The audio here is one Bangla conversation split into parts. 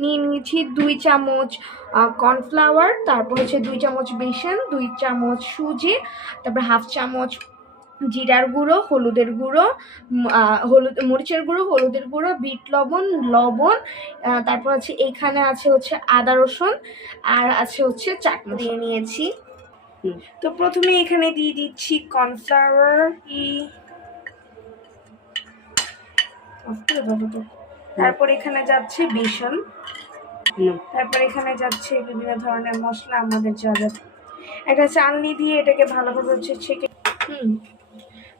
নিয়ে নিয়েছি 2 চামচ কর্নফ্লাওয়ার, তারপর হচ্ছে 2 চামচ বেসন, 2 চামচ সুজি, তারপর হাফ চামচ জিরার গুঁড়ো, হলুদের গুঁড়ো, মরিচের গুঁড়ো, হলুদের গুঁড়ো, বিট লবণ, তারপর হচ্ছে এখানে আছে হচ্ছে আদা রসুন, আর আছে হচ্ছে চাট মশলা দিয়ে নিয়েছি। তো প্রথমে এখানে দিয়ে দিচ্ছি কর্নফ্লাওয়ার, তারপর এখানে যাচ্ছে বেসন, তারপর এখানে যাচ্ছে বিভিন্ন ধরনের মশলা আমাদের যা একটা চালনি দিয়ে এটাকে ভালোভাবে হচ্ছে ছেঁকে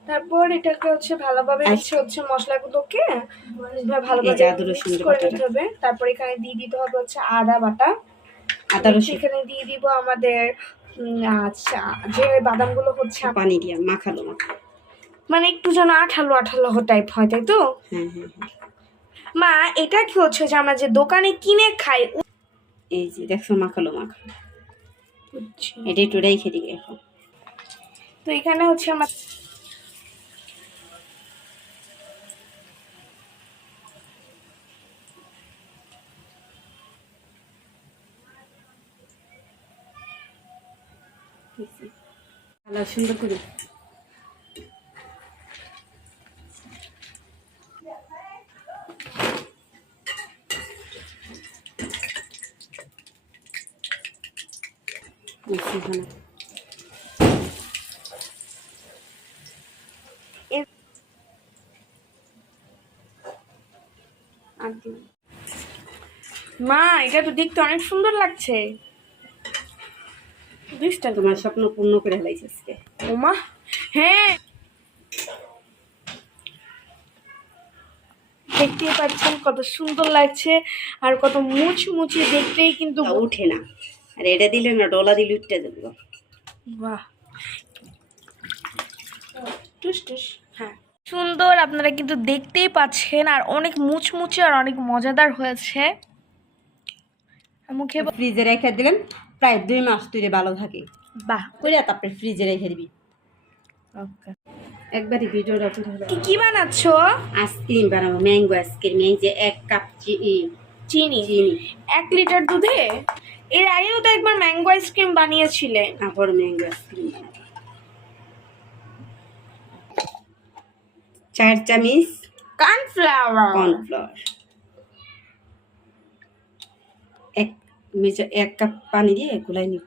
তারপর এটাকে হচ্ছে ভালোভাবে হচ্ছে মশলাগুলোকে ভালোভাবে মিক্স করে নিতে হবে। তারপর এখানে দিয়ে দিতে হবে হচ্ছে আদা বাটা, এখানে দিয়ে দিব আমাদের আচ্ছা যে বাদামগুলো হচ্ছে পানি দিয়ে মাখালো মানে একটু যেন আঠালো আঠালো টাইপ হয়, তাই তো? মা এটা কি হচ্ছে যে আমরা যে দোকানে কিনে খাই, এই যে দেখো মাখালো এটা একটু রেখে দিই এখন। তো এখানে হচ্ছে আমার ভালো সুন্দর করে মা এটা তো দেখতে অনেক সুন্দর লাগছে। তোমার স্বপ্ন পূর্ণ করে ফেলাইছে আজকে। ও মা, হ্যাঁ দেখতেই পাচ্ছেন কত সুন্দর লাগছে আর কত মুচমুচে, দেখতেই কিন্তু উঠে না। আর এটা দিলে না ডলা দিলে উঠতে যাবে। বাহ, হ্যাঁ সুন্দর, আপনারা কিন্তু দেখতেই পাচ্ছেন আর অনেক মুচমুচে আর অনেক মজাদার হয়েছে। মুখে ফ্রিজে রেখে দিলাম প্রায় 2 মাস ধরে ভালো থাকে। বাহ, করে তারপরে ফ্রিজে রেখে দিবি। ওকে, একবারই ভিডিওটা কি বানাচ্ছো? আইসক্রিম বানাবো, ম্যাঙ্গো আইসক্রিম। এই যে 1 কাপ চিনি 1 লিটার দুধে। এর আগেও তো একবার ম্যাঙ্গো আইসক্রিম বানিয়েছিলেন। আবার ম্যাঙ্গো আইসক্রিম বানাবো। 4 চামচ কর্নফ্লাওয়ার, 1 কাপ পানি দিয়ে গুলাই নিব।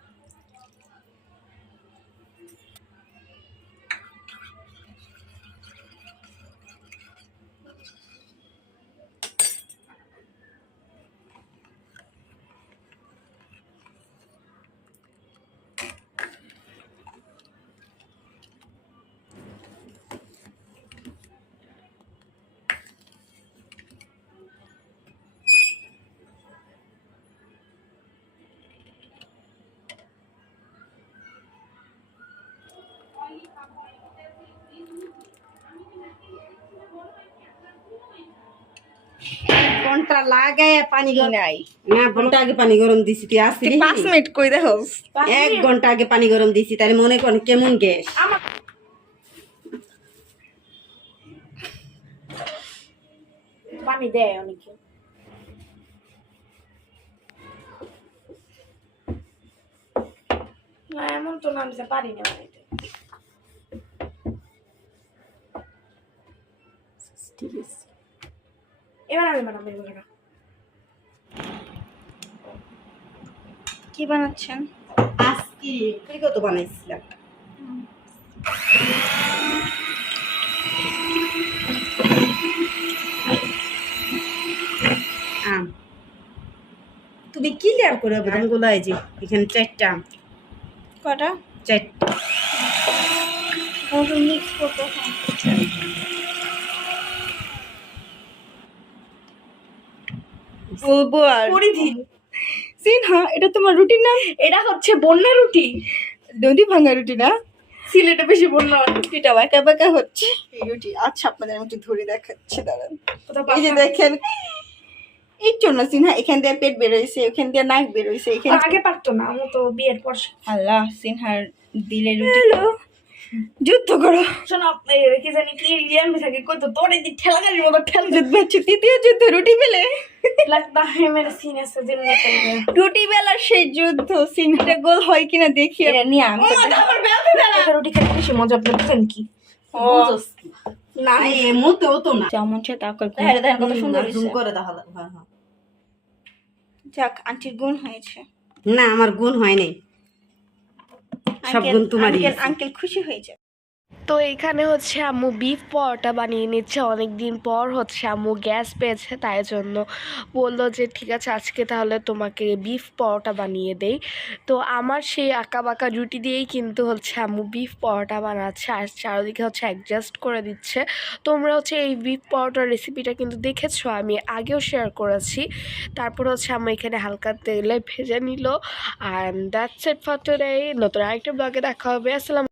ঘন্টা লাগায় পানি নাই না, ঘন্টা আগে পানি গরম দিছি। তুই আসছিস 5 মিনিট কই দেখো, 1 ঘন্টা আগে পানি গরম দিছি। তাহলে মনে করেন কেমন গ্যাস। পানি দেয় অনেকে, না এমন তো না, আমি পারি না বানাইতে। ঠিক আছে, এবার আমি বানাবো। কি বানাচ্ছেন? আইসক্রিম। তুই কত বানাইছিলাম? আম। তুমি ক্লিয়ার করে আমগুলো। এই যে এখানে 4টা আম। কটা? 4টা। মিক্স করতে বলবো আর পরিধি সিনহা, এটা তোমার রুটির নাম? এটা হচ্ছে বন্যা রুটি, নদী ভাঙা রুটি না, সিলেটে বেশি বন্যা রুটিটা বাঁকা বাঁকা হচ্ছে এই রুটি। আচ্ছা আপনাদের আমি একটু ধরে দেখাচ্ছি, দাঁড়ান। এই যে দেখেন, এই জন্য সিনহা এখান দিয়ে পেট বেরোইছে, ওখান দিয়ে নাক বেরোইছে। এখানে আগে পারতো না, আমি তো বিয়ের পর। আল্লাহ, সিনহার দিলে রুটি যুদ্ধ করো। শোনো কি জানি কি ইয়ামি থাকে কই তো তোর এই ঠেলা গাড়ির মতো ঠেলা যুদ্ধ হচ্ছে, তৃতীয় যুদ্ধ রুটি বেলে। लगता है मेरे सीने से दिल निकल गया রুটি বেলার সেই যুদ্ধ সিনটা গোল হয় কিনা দেখি। এটা নিয়ে আমি রুটি খেতে বেশি মজা আপনি বুঝেন কি না মোটেও তো না। যেমন সে তা করে দেখেন কত সুন্দর জুম হয়েছে। করে দেখা হ্যাঁ হ্যাঁ। যাক, আন্টির গুণ হয়েছে। না আমার গুণ হয় নাই, সব গুণ তোমারই। আঙ্কেল খুশি হয়েছে। তো এখানে হচ্ছে আম্মু বিফ পরোটা বানিয়ে নিচ্ছে। অনেক দিন পর হচ্ছে আম্মু গ্যাস পেয়েছে, তাই জন্য বললো যে ঠিক আছে আজকে তাহলে তোমাকে বিফ পরোটা বানিয়ে দেই। তো আমার সেই আঁকা বাঁকা রুটি দিয়েই কিন্তু হচ্ছে আম্মু বিফ পরোটা বানাচ্ছে আর চারিদিকে হচ্ছে অ্যাডজাস্ট করে দিচ্ছে। তোমরা হচ্ছে এই বিফ পরোটার রেসিপিটা কিন্তু দেখেছো, আমি আগেও শেয়ার করেছি। তারপর হচ্ছে আম্মু এখানে হালকা তেলে ভেজে নিল। And that's it for today. নতুন আরেকটা ব্লগে দেখা হবে। আসসালাম।